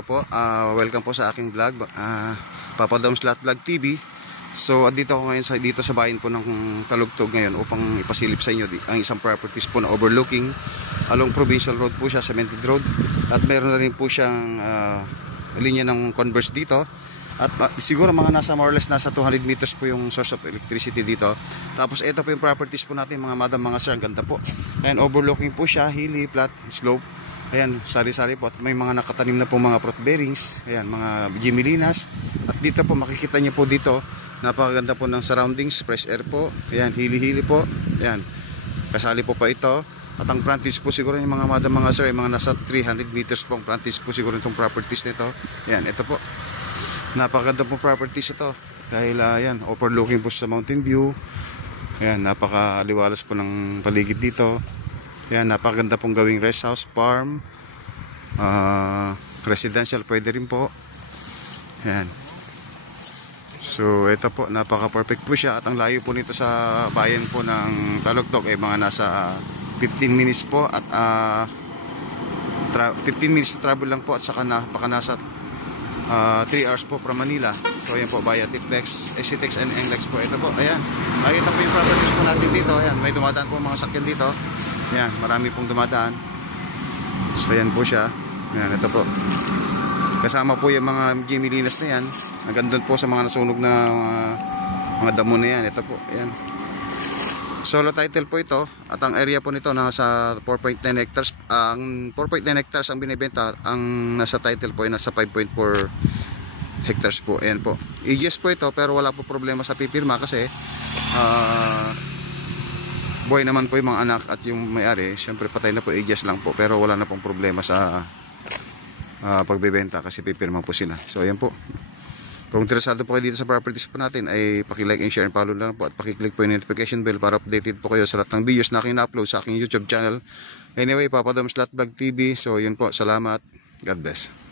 araw po. Welcome po sa aking vlog, Papa Dom's Lot Vlog TV. So dito ako ngayon dito sa bayan po ng Talugtog ngayon upang ipasilip sa inyo ang isang properties po na overlooking along Provincial Road po siya, cemented road. At meron na rin po siyang linya ng Converse dito. At siguro mga nasa more or less nasa 200 meters po yung source of electricity dito. Tapos ito po yung properties po natin mga madam, mga sir, ang ganda po. And overlooking po siya, hilly, flat, slope. Ayan, sari-sari po. At may mga nakatanim na po mga fruit bearings. Ayan, mga gimilinas. At dito po makikita niyo po dito, napakaganda po ng surroundings, fresh air po. Ayan, hili-hili po. Ayan, kasali po pa ito. At ang frontage po siguro yung mga madam, mga sir, mga nasa 300 meters po ang frontage po siguro itong properties nito. Ayan, ito po. Napakaganda po properties ito. Dahil ayan, overlooking po sa mountain view. Ayan, napakaliwalas po ng paligid dito. Ayan, napakaganda pong gawing rest house, farm, residential pwede rin po. Ayan. So ito po, napaka perfect po siya. At ang layo po nito sa bayan po ng Talugtog ay mga nasa 15 minutes po. At 15 minutes to travel lang po. At saka napaka nasa 3 hours po from Manila. So ayan po, via Tiplex, SCTEX and NLEX po. Ito po, ayan, makikita po yung properties po natin dito. Ayan, may dumadaan po mga sakyan dito. Ayan, marami pong dumadaan. So ayan po siya. Ayan, ito po. Kasama po yung mga gimilinas na yan. Hanggang doon po sa mga nasunog na mga damo na yan. Ito po, ayan. Solo title po ito. At ang area po nito nasa 4.9 hectares. Ang 4.9 hectares ang binibenta. Ang nasa title po ay nasa 5.4 hectares po. Ayan po. EGS po ito, pero wala po problema sa pipirma kasi buhay naman po yung mga anak at yung may-ari. Siyempre patay na po, EGS lang po. Pero wala na pong problema sa pagbebenta kasi pipirma po sila. So ayan po. Kung interesado po kayo dito sa properties po natin ay paki-like and share and follow lang po at paki-click po yung notification bell para updated po kayo sa lahat ng videos na aking na-upload sa aking YouTube channel. Anyway, Papa Dom's Lot Vlog TV. So yun po, salamat. God bless.